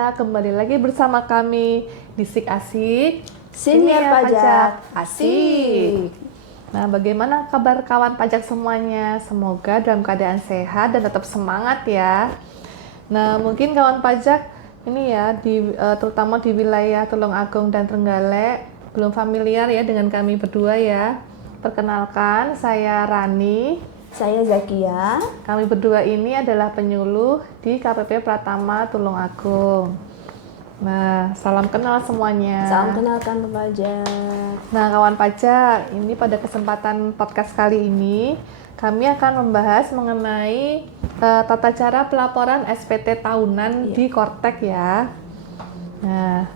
Pajak, kembali lagi bersama kami di Sik Asik Siniar Pajak Asik. Nah, bagaimana kabar kawan pajak semuanya? Semoga dalam keadaan sehat dan tetap semangat ya. Nah, mungkin kawan pajak ini ya, terutama di wilayah Tulungagung dan Trenggalek belum familiar ya dengan kami berdua ya. Perkenalkan, saya Rani. Saya Zakia. Kami berdua ini adalah penyuluh di KPP Pratama Tulungagung. Nah, salam kenal semuanya. Salam kenal kantor pajak. Nah, kawan pajak, ini pada kesempatan podcast kali ini kami akan membahas mengenai tata cara pelaporan SPT tahunan di Kortek ya. Nah,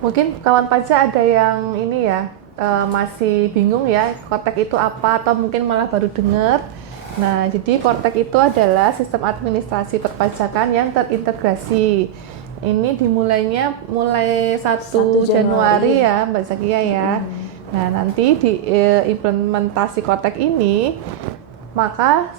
mungkin kawan pajak ada yang ini ya masih bingung ya, Kortek itu apa, atau mungkin malah baru dengar. Nah, jadi Kortek itu adalah sistem administrasi perpajakan yang terintegrasi. Ini dimulainya mulai 1 Januari ya Mbak Zakia ya. Nah, nanti di implementasi Kortek ini, maka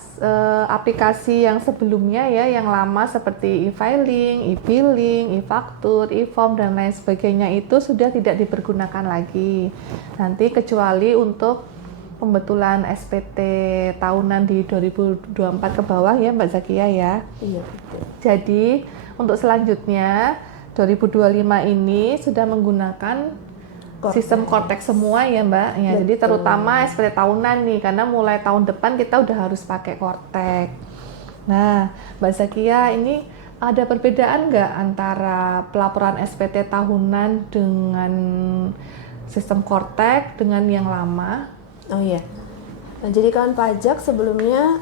aplikasi yang sebelumnya ya, yang lama seperti e-filing, e-billing, e-faktur, e-form dan lain sebagainya itu sudah tidak dipergunakan lagi. Nanti kecuali untuk pembetulan SPT tahunan di 2024 ke bawah ya Mbak Zakia ya. Iya, betul. Jadi untuk selanjutnya 2025 ini sudah menggunakan sistem Kortek semua ya Mbak. Ya, jadi terutama SPT tahunan nih, karena mulai tahun depan kita udah harus pakai Kortek. Nah, Mbak Zakia, ini ada perbedaan nggak antara pelaporan SPT tahunan dengan sistem Kortek dengan yang lama? Oh iya. Nah, jadi kawan pajak sebelumnya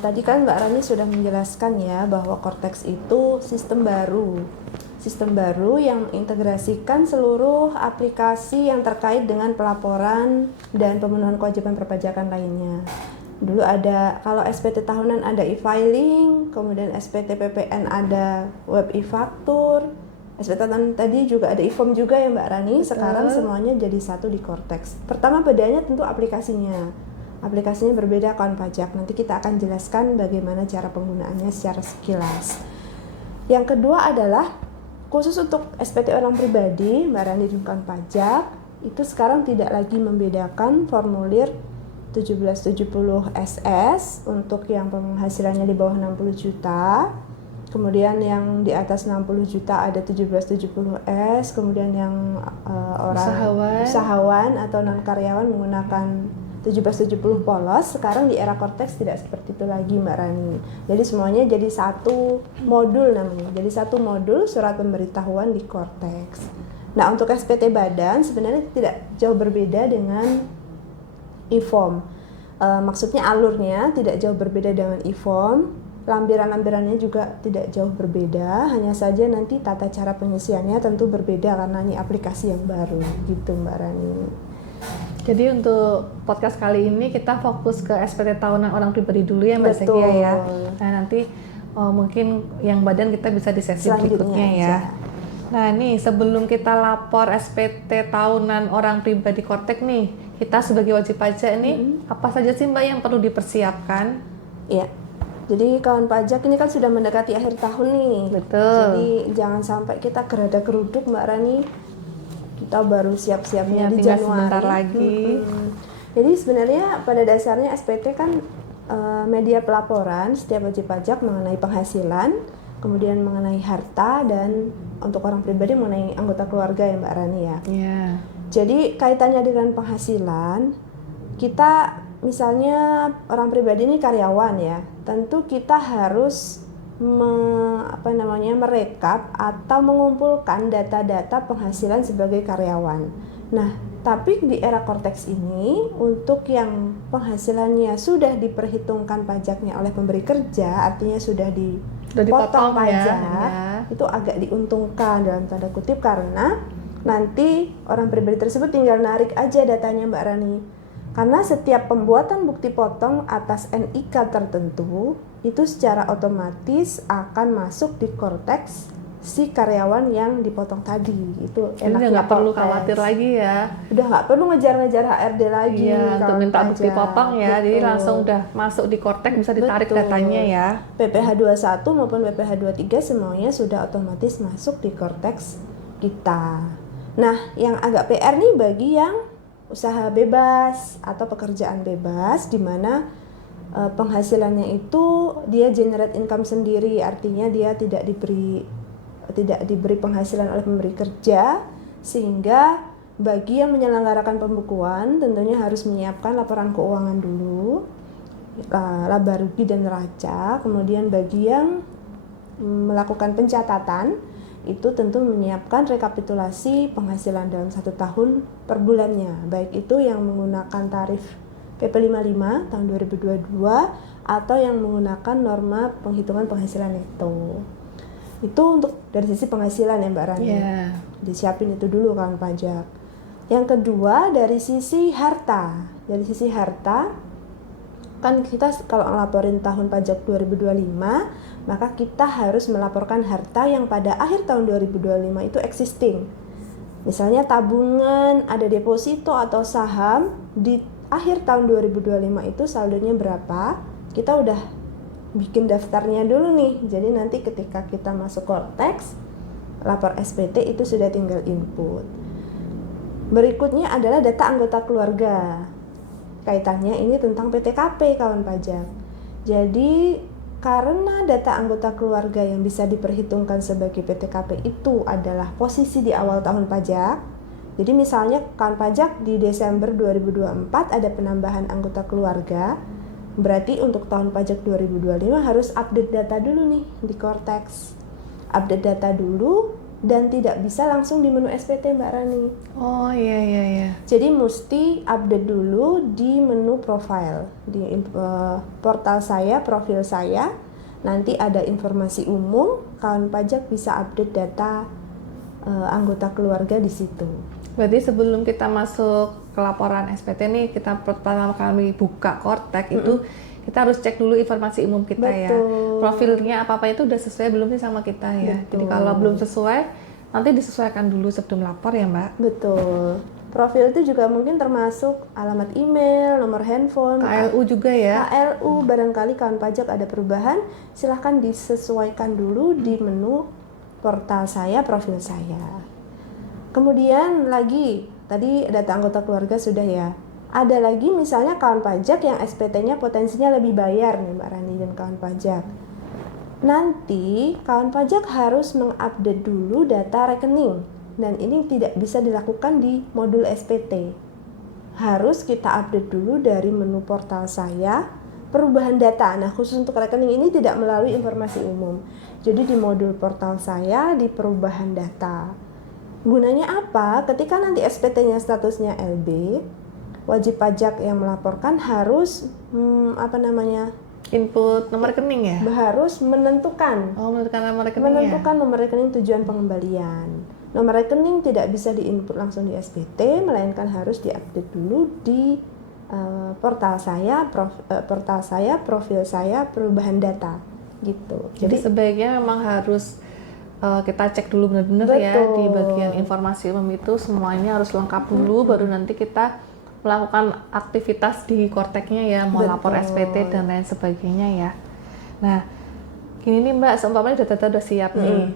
tadi kan Mbak Rani sudah menjelaskan ya bahwa Kortex itu sistem baru yang mengintegrasikan seluruh aplikasi yang terkait dengan pelaporan dan pemenuhan kewajiban perpajakan lainnya. Dulu ada, kalau SPT tahunan ada e-filing, kemudian SPT PPN ada web e-faktur, SPT tahunan tadi juga ada e-form juga ya Mbak Rani. Sekarang semuanya jadi satu di Kortex. Pertama bedanya tentu aplikasinya. Aplikasinya berbeda kawan pajak. Nanti kita akan jelaskan bagaimana cara penggunaannya secara sekilas. Yang kedua adalah khusus untuk SPT orang pribadi, Mbak Rani dan kawan pajak, itu sekarang tidak lagi membedakan formulir 1770 SS untuk yang penghasilannya di bawah 60 juta. Kemudian yang di atas 60 juta ada 1770S, kemudian yang orang usahawan atau non karyawan menggunakan 1770 polos. Sekarang di era Kortex tidak seperti itu lagi Mbak Rani. Jadi semuanya jadi satu modul namanya. Jadi satu modul surat pemberitahuan di Kortex. Nah, untuk SPT badan sebenarnya tidak jauh berbeda dengan e-form. Maksudnya alurnya tidak jauh berbeda dengan e-form. Lampiran-lampirannya juga tidak jauh berbeda, hanya saja nanti tata cara pengisiannya tentu berbeda karena ini aplikasi yang baru gitu Mbak Rani. Jadi untuk podcast kali ini kita fokus ke SPT tahunan orang pribadi dulu ya Mbak Zakia ya. Nah, nanti mungkin yang badan kita bisa di sesi berikutnya ya. Nah, nih sebelum kita lapor SPT tahunan orang pribadi Kortek nih, kita sebagai wajib pajak nih apa saja sih Mbak yang perlu dipersiapkan? Iya. Jadi kawan pajak ini kan sudah mendekati akhir tahun nih. Betul. Jadi jangan sampai kita gerada geruduk Mbak Rani. Kita baru siap-siapnya di Januari. Sebentar lagi. Jadi sebenarnya pada dasarnya SPT kan media pelaporan setiap wajib pajak mengenai penghasilan, kemudian mengenai harta, dan untuk orang pribadi mengenai anggota keluarga ya Mbak Rani ya. Yeah. Jadi kaitannya dengan penghasilan, kita misalnya orang pribadi ini karyawan ya, tentu kita harus merekap atau mengumpulkan data-data penghasilan sebagai karyawan. Nah, tapi di era Kortex ini untuk yang penghasilannya sudah diperhitungkan pajaknya oleh pemberi kerja, artinya sudah dipotong pajak, itu agak diuntungkan dalam tanda kutip karena nanti orang pribadi tersebut tinggal narik aja datanya Mbak Rani. Karena setiap pembuatan bukti potong atas NIK tertentu itu secara otomatis akan masuk di Kortex si karyawan yang dipotong tadi. Itu Jadi udah enaknya nggak perlu Cortex. khawatir lagi ya. Udah nggak perlu ngejar-ngejar HRD lagi. Iya, untuk kawan minta bukti pajak. potong ya. Jadi Betul. langsung udah masuk di Cortex bisa ditarik Betul. datanya ya. PPh 21 maupun PPh 23 semuanya sudah otomatis masuk di Cortex kita. Nah, yang agak PR nih bagi yang usaha bebas atau pekerjaan bebas, di mana penghasilannya itu dia generate income sendiri, artinya dia tidak diberi penghasilan oleh pemberi kerja, sehingga bagi yang menyelenggarakan pembukuan tentunya harus menyiapkan laporan keuangan dulu, laba rugi dan neraca. Kemudian bagi yang melakukan pencatatan itu tentu menyiapkan rekapitulasi penghasilan dalam 1 tahun per bulannya, baik itu yang menggunakan tarif PP 55 tahun 2022 atau yang menggunakan norma penghitungan penghasilan neto. Itu untuk dari sisi penghasilan ya Mbak Rani. Yeah. Disiapin itu dulu kawan pajak. Yang kedua dari sisi harta. Dari sisi harta, kan kita kalau ngelaporin tahun pajak 2025, maka kita harus melaporkan harta yang pada akhir tahun 2025 itu existing. Misalnya tabungan, ada deposito atau saham di akhir tahun 2025 itu saldonya berapa, kita udah bikin daftarnya dulu nih. Jadi nanti ketika kita masuk Cortex, lapor SPT itu sudah tinggal input. Berikutnya adalah data anggota keluarga. Kaitannya ini tentang PTKP kawan pajak. Jadi karena data anggota keluarga yang bisa diperhitungkan sebagai PTKP itu adalah posisi di awal tahun pajak. Jadi misalnya kawan pajak di Desember 2024 ada penambahan anggota keluarga, berarti untuk tahun pajak 2025 harus update data dulu nih di Cortex. Update data dulu dan tidak bisa langsung di menu SPT Mbak Rani. Oh iya. Jadi mesti update dulu di menu profile, di portal saya, profil saya. Nanti ada informasi umum, kawan pajak bisa update data anggota keluarga di situ. Berarti sebelum kita masuk ke laporan SPT nih, kita pertama kali buka Cortex itu kita harus cek dulu informasi umum kita. Betul. Ya. Profilnya apa-apa itu udah sesuai belum sih sama kita ya. Betul. Jadi kalau belum sesuai, nanti disesuaikan dulu sebelum lapor ya Mbak. Betul. Profil itu juga mungkin termasuk alamat email, nomor handphone, KLU juga ya. KLU, barangkali kawan pajak ada perubahan, silahkan disesuaikan dulu di menu portal saya, profil saya. Kemudian lagi, tadi data anggota keluarga sudah ya. Ada lagi misalnya kawan pajak yang SPT-nya potensinya lebih bayar nih Mbak Rani dan kawan pajak. Nanti kawan pajak harus mengupdate dulu data rekening, dan ini tidak bisa dilakukan di modul SPT. Harus kita update dulu dari menu portal saya, perubahan data. Nah khusus untuk rekening ini tidak melalui informasi umum. Jadi di modul portal saya di perubahan data. Gunanya apa? Ketika nanti SPT-nya statusnya LB, wajib pajak yang melaporkan harus Input nomor rekening ya? harus menentukan Menentukan nomor rekening nomor rekening tujuan pengembalian. Nomor rekening tidak bisa diinput langsung di SPT, melainkan harus diupdate dulu di portal saya, profil saya, perubahan data gitu. Jadi sebaiknya memang harus kita cek dulu benar-benar ya di bagian informasi umum itu semuanya harus lengkap dulu, baru nanti kita melakukan aktivitas di Cortex-nya ya, mau lapor SPT dan lain sebagainya ya. Nah, gini nih Mbak, seumpamanya data udah siap nih.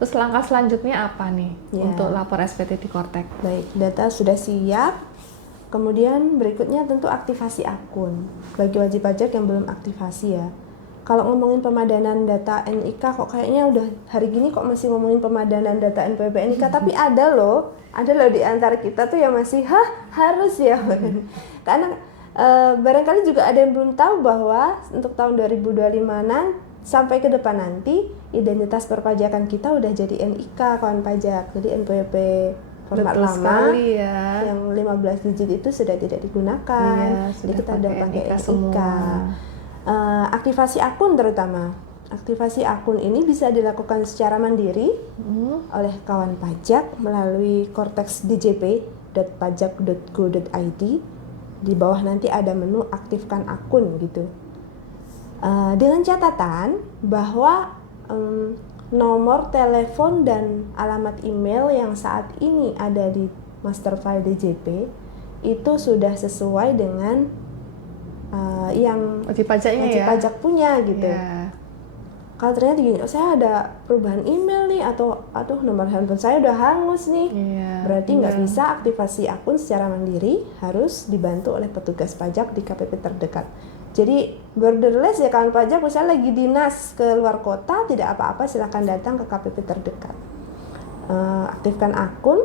Terus langkah selanjutnya apa nih untuk lapor SPT di Cortex? Baik, data sudah siap. Kemudian berikutnya tentu aktivasi akun bagi wajib pajak yang belum aktivasi ya. Kalau ngomongin pemadanan data NIK kok kayaknya udah hari gini kok masih ngomongin pemadanan data NPWP NIK, tapi ada loh di antara kita tuh yang masih harus ya. Karena barangkali juga ada yang belum tahu bahwa untuk tahun 2025 sampai ke depan nanti identitas perpajakan kita udah jadi NIK kawan pajak. Jadi NPWP format Betul lama sekali ya. yang 15 digit itu sudah tidak digunakan. Iya, Jadi kita udah pakai NIK. semua. Aktivasi akun terutama. Aktivasi akun ini bisa dilakukan secara mandiri oleh kawan pajak melalui Cortex djp.pajak.go.id. Di bawah nanti ada menu aktifkan akun gitu. Dengan catatan bahwa nomor telepon dan alamat email yang saat ini ada di master file DJP itu sudah sesuai dengan yang Wajib pajaknya wajib ya. pajak punya gitu. Ya. Kalau ternyata gini, oh, saya ada perubahan email nih atau aduh nomor handphone saya udah hangus nih, Iya, berarti nggak benar. bisa aktivasi akun secara mandiri, harus dibantu oleh petugas pajak di KPP terdekat. Jadi borderless ya kawan pajak, misalnya lagi dinas ke luar kota, tidak apa-apa silakan datang ke KPP terdekat. Aktifkan akun.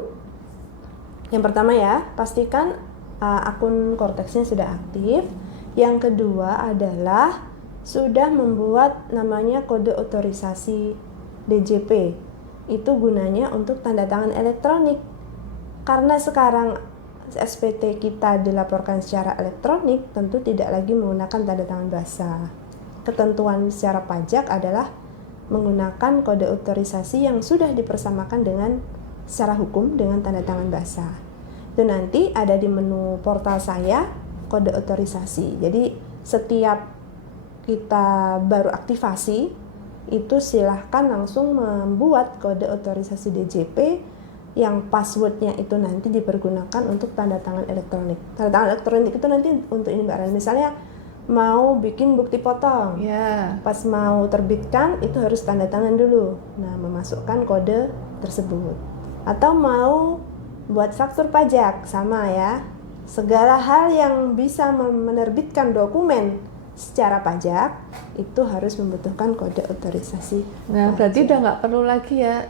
Yang pertama ya, pastikan akun Korteksnya sudah aktif. Yang kedua adalah sudah membuat namanya kode otorisasi DJP. Itu gunanya untuk tanda tangan elektronik. Karena sekarang SPT kita dilaporkan secara elektronik, tentu tidak lagi menggunakan tanda tangan basah. Ketentuan secara pajak adalah menggunakan kode otorisasi yang sudah dipersamakan dengan secara hukum dengan tanda tangan basah. Itu nanti ada di menu portal saya, kode otorisasi. Jadi setiap kita baru aktivasi, itu silahkan langsung membuat kode otorisasi DJP yang passwordnya itu nanti dipergunakan untuk tanda tangan elektronik. Tanda tangan elektronik itu nanti untuk ini Mbak Rani, misalnya mau bikin bukti potong, Ya. pas mau terbitkan itu harus tanda tangan dulu, nah memasukkan kode tersebut. Atau mau buat faktur pajak, sama ya, segala hal yang bisa menerbitkan dokumen secara pajak itu harus membutuhkan kode otorisasi. Nah, berarti udah nggak perlu lagi ya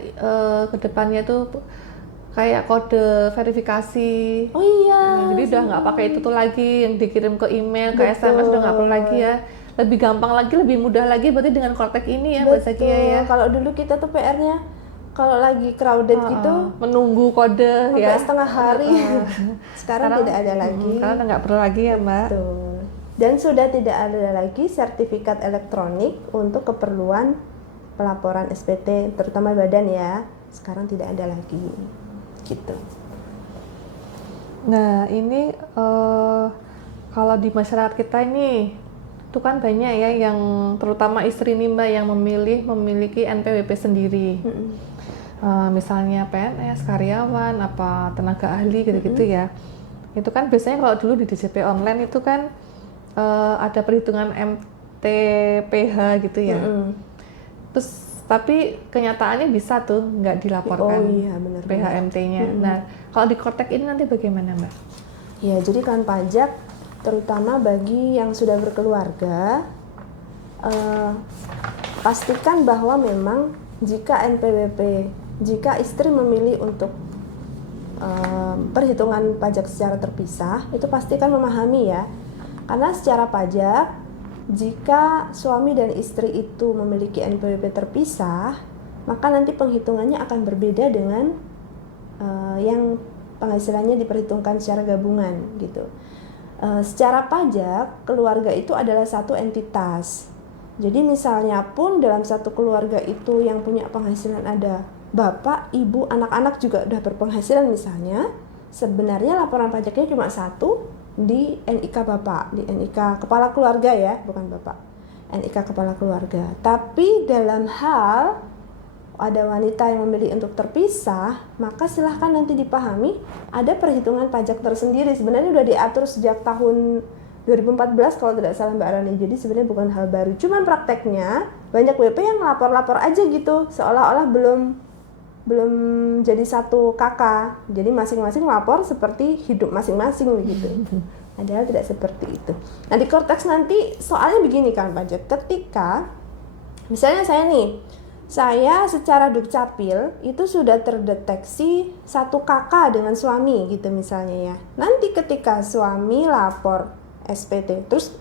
ke depannya tuh kayak kode verifikasi. Oh iya. Nah, jadi udah nggak pakai itu tuh lagi yang dikirim ke email, ke Betul. SMS, udah nggak perlu lagi ya. Lebih gampang lagi, lebih mudah lagi berarti dengan Kortek ini ya Mbak Zakia ya. Kalau dulu kita tuh PR-nya kalau lagi crowded gitu Menunggu kode sampai ya. setengah hari. Sekarang tidak ada lagi. Sekarang udah nggak perlu lagi ya Mbak. Betul. Dan sudah tidak ada lagi sertifikat elektronik untuk keperluan pelaporan SPT, terutama badan ya. Sekarang tidak ada lagi. Gitu. Nah ini kalau di masyarakat kita ini itu kan banyak ya yang terutama istri nih Mbak yang memiliki NPWP sendiri. Misalnya PNS, karyawan, apa tenaga ahli gitu-gitu ya. Itu kan biasanya kalau dulu di DJP online itu kan ada perhitungan MTPH gitu ya. Terus tapi kenyataannya bisa tuh nggak dilaporkan Oh iya, benar. PHMT-nya. Nah, kalau di Kortek ini nanti bagaimana Mbak? Ya, jadi kan pajak terutama bagi yang sudah berkeluarga, pastikan bahwa memang jika NPWP, jika istri memilih untuk perhitungan pajak secara terpisah, itu pastikan memahami ya. Karena secara pajak, jika suami dan istri itu memiliki NPWP terpisah, maka nanti penghitungannya akan berbeda dengan yang penghasilannya diperhitungkan secara gabungan gitu. Secara pajak, keluarga itu adalah satu entitas. Jadi misalnya pun dalam satu keluarga itu yang punya penghasilan ada bapak, ibu, anak-anak juga udah berpenghasilan misalnya, sebenarnya laporan pajaknya cuma satu di NIK bapak, di NIK kepala keluarga ya, bukan bapak, NIK kepala keluarga. Tapi dalam hal ada wanita yang memilih untuk terpisah, maka silahkan nanti dipahami ada perhitungan pajak tersendiri. Sebenarnya udah diatur sejak tahun 2014 kalau tidak salah Mbak Rani. Jadi sebenarnya bukan hal baru. Cuman prakteknya banyak WP yang lapor-lapor aja gitu, seolah-olah belum jadi satu kakak. Jadi masing-masing lapor seperti hidup masing-masing begitu. Padahal tidak seperti itu. Nah di Korteks nanti soalnya begini kan pajak. Ketika misalnya saya secara dukcapil itu sudah terdeteksi satu kakak dengan suami gitu misalnya ya. Nanti ketika suami lapor SPT, terus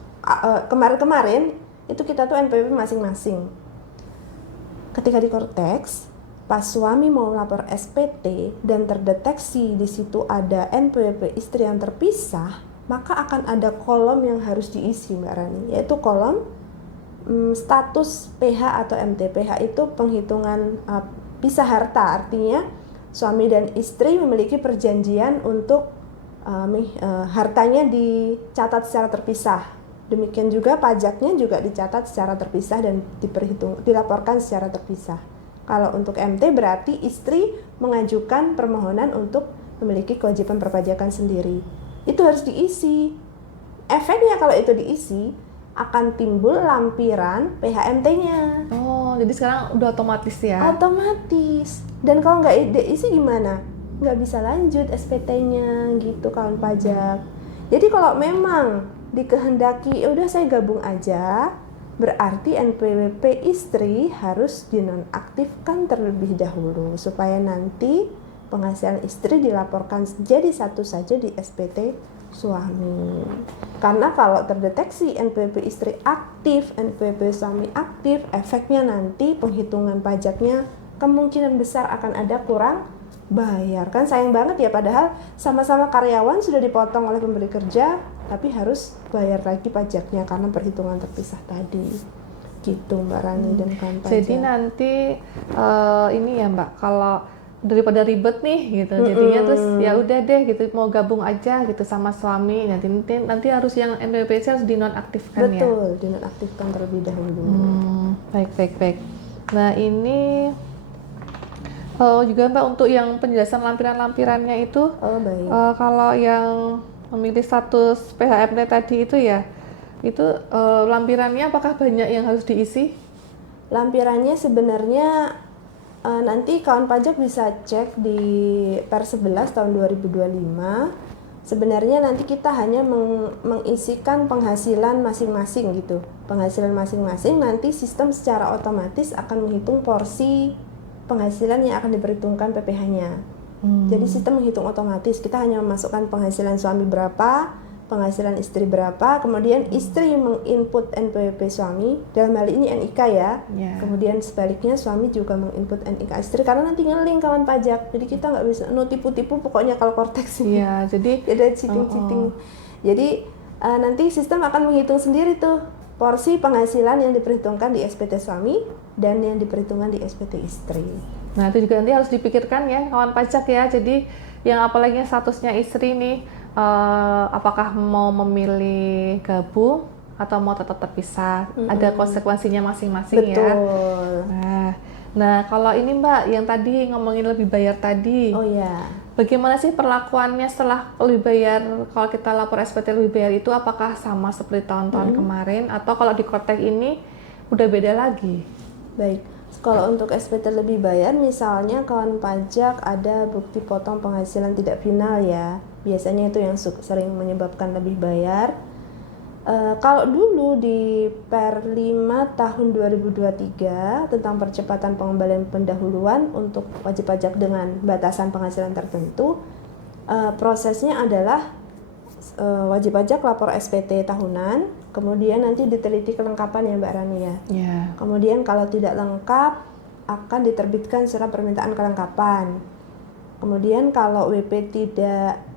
kemarin-kemarin itu kita tuh NPWP masing-masing. Ketika di Korteks, pas suami mau lapor SPT dan terdeteksi di situ ada NPWP istri yang terpisah, maka akan ada kolom yang harus diisi Mbak Rani, yaitu kolom status PH atau MT. PH itu penghitungan pisah harta, artinya suami dan istri memiliki perjanjian untuk hartanya dicatat secara terpisah. Demikian juga pajaknya juga dicatat secara terpisah dan dilaporkan secara terpisah. Kalau untuk MT berarti istri mengajukan permohonan untuk memiliki kewajiban perpajakan sendiri. Itu harus diisi. Efeknya kalau itu diisi akan timbul lampiran PHMT-nya. Oh, jadi sekarang udah otomatis ya? Otomatis. Dan kalau nggak diisi gimana? Nggak bisa lanjut SPT-nya gitu kawan pajak. Jadi kalau memang dikehendaki, udah saya gabung aja, berarti NPWP istri harus dinonaktifkan terlebih dahulu supaya nanti penghasilan istri dilaporkan jadi satu saja di SPT suami. Karena kalau terdeteksi NPWP istri aktif, NPWP suami aktif, efeknya nanti penghitungan pajaknya kemungkinan besar akan ada kurang bayar. Kan sayang banget ya, padahal sama-sama karyawan sudah dipotong oleh pemberi kerja, tapi harus bayar lagi pajaknya karena perhitungan terpisah tadi. Gitu Mbak Rani dan kawan pajak. Jadi nanti ini ya Mbak, kalau daripada ribet nih gitu, jadinya terus ya udah deh gitu, mau gabung aja gitu sama suami, nanti harus yang NPWP harus dinonaktifkan ya. Betul, dinonaktifkan terlebih dahulu. Baik. Nah ini juga Mbak, untuk yang penjelasan lampiran-lampirannya itu, Baik. kalau yang memilih status PHMT tadi itu ya, itu lampirannya apakah banyak yang harus diisi? Lampirannya sebenarnya nanti kawan pajak bisa cek di Per 11 tahun 2025. Sebenarnya nanti kita hanya mengisikan penghasilan masing-masing gitu. Penghasilan masing-masing nanti sistem secara otomatis akan menghitung porsi penghasilan yang akan diperhitungkan PPh-nya. Jadi sistem menghitung otomatis, kita hanya memasukkan penghasilan suami berapa, penghasilan istri berapa, kemudian istri menginput NPWP suami, dalam hal ini NIK ya. Kemudian sebaliknya suami juga menginput NIK istri, karena nanti nge-link kawan pajak. Jadi kita nggak bisa tipu-tipu pokoknya kalau Kortex ini. Iya, jadi ada cheating-cheating. Jadi nanti sistem akan menghitung sendiri tuh porsi penghasilan yang diperhitungkan di SPT suami dan yang diperhitungkan di SPT istri. Nah itu juga nanti harus dipikirkan ya kawan pajak ya. Jadi yang apalagi statusnya istri nih, apakah mau memilih gabung atau mau tetap terpisah, ada konsekuensinya masing-masing. Betul. Ya. Nah kalau ini Mbak yang tadi ngomongin lebih bayar tadi, oh ya, bagaimana sih perlakuannya setelah lebih bayar? Kalau kita lapor SPT lebih bayar itu apakah sama seperti tahun-tahun kemarin, atau kalau di Kortek ini udah beda lagi? Baik, kalau untuk SPT lebih bayar, misalnya kawan pajak ada bukti potong penghasilan tidak final ya, biasanya itu yang sering menyebabkan lebih bayar. Kalau dulu di Per 5 tahun 2023 tentang percepatan pengembalian pendahuluan untuk wajib pajak dengan batasan penghasilan tertentu, prosesnya adalah wajib pajak lapor SPT tahunan, kemudian nanti diteliti kelengkapan ya Mbak Rani ya. Kemudian kalau tidak lengkap akan diterbitkan surat permintaan kelengkapan. Kemudian kalau WP tidak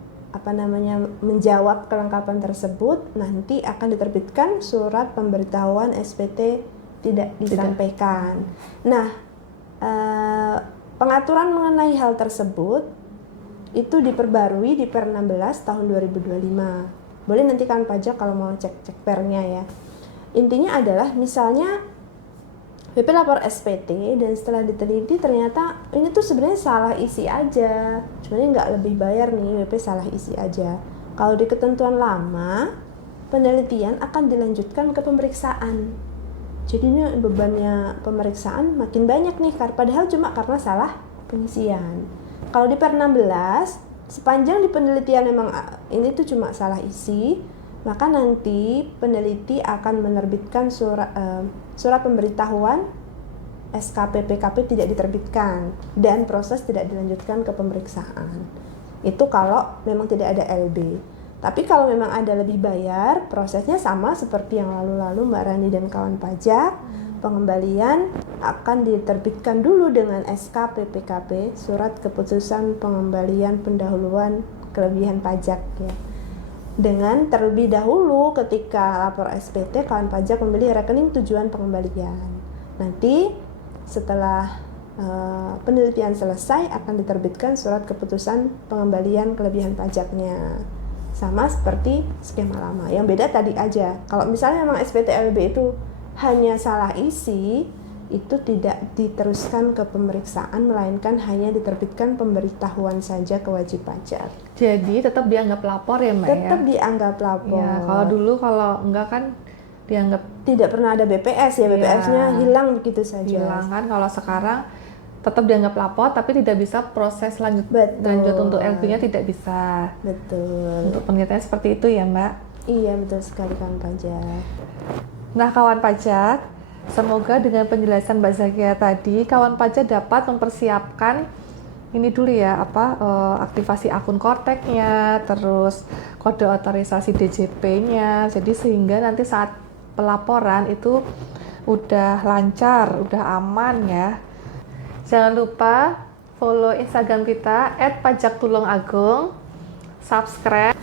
menjawab kelengkapan tersebut, nanti akan diterbitkan surat pemberitahuan SPT tidak disampaikan. Nah, pengaturan mengenai hal tersebut itu diperbarui di Per 16 tahun 2025. Boleh nanti kan pajak kalau mau cek pernya ya. Intinya adalah misalnya WP lapor SPT dan setelah diteliti ternyata ini tuh sebenarnya salah isi aja, sebenarnya nggak lebih bayar nih, WP salah isi aja. Kalau di ketentuan lama, penelitian akan dilanjutkan ke pemeriksaan. Jadi ini bebannya pemeriksaan makin banyak nih, padahal cuma karena salah pengisian. Kalau di Per 16, sepanjang di penelitian memang ini tuh cuma salah isi, maka nanti peneliti akan menerbitkan surat pemberitahuan SKP/PKP tidak diterbitkan dan proses tidak dilanjutkan ke pemeriksaan. Itu kalau memang tidak ada LB. Tapi kalau memang ada lebih bayar, prosesnya sama seperti yang lalu-lalu Mbak Rani dan kawan pajak. Pengembalian akan diterbitkan dulu dengan SKP/PKP, surat keputusan pengembalian pendahuluan kelebihan pajak ya. Dengan terlebih dahulu ketika lapor SPT, kawan pajak memilih rekening tujuan pengembalian. Nanti setelah penelitian selesai akan diterbitkan surat keputusan pengembalian kelebihan pajaknya. Sama seperti skema lama. Yang beda tadi aja. Kalau misalnya memang SPT LB itu hanya salah isi, itu tidak diteruskan ke pemeriksaan, melainkan hanya diterbitkan pemberitahuan saja ke wajib pajak. Jadi tetap dianggap lapor ya Mbak Tetap ya? dianggap lapor. Ya, kalau dulu kalau enggak kan dianggap Tidak pernah ada BPS ya, Iya. BPS-nya hilang begitu saja. hilang kan. Kalau sekarang tetap dianggap lapor tapi tidak bisa proses lanjut untuk LB-nya tidak bisa. Betul. Untuk penelitian seperti itu ya Mbak. Iya, betul sekali kawan pajak. Nah kawan pajak, semoga dengan penjelasan Mbak Zakia tadi kawan pajak dapat mempersiapkan ini dulu ya aktivasi akun Korteknya, terus kode otorisasi DJP-nya. Jadi sehingga nanti saat pelaporan itu udah lancar, udah aman ya. Jangan lupa follow Instagram kita @pajaktulungagung, subscribe.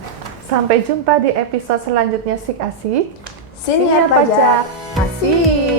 Sampai jumpa di episode selanjutnya Sik Asik. Siniar Pajak Asik.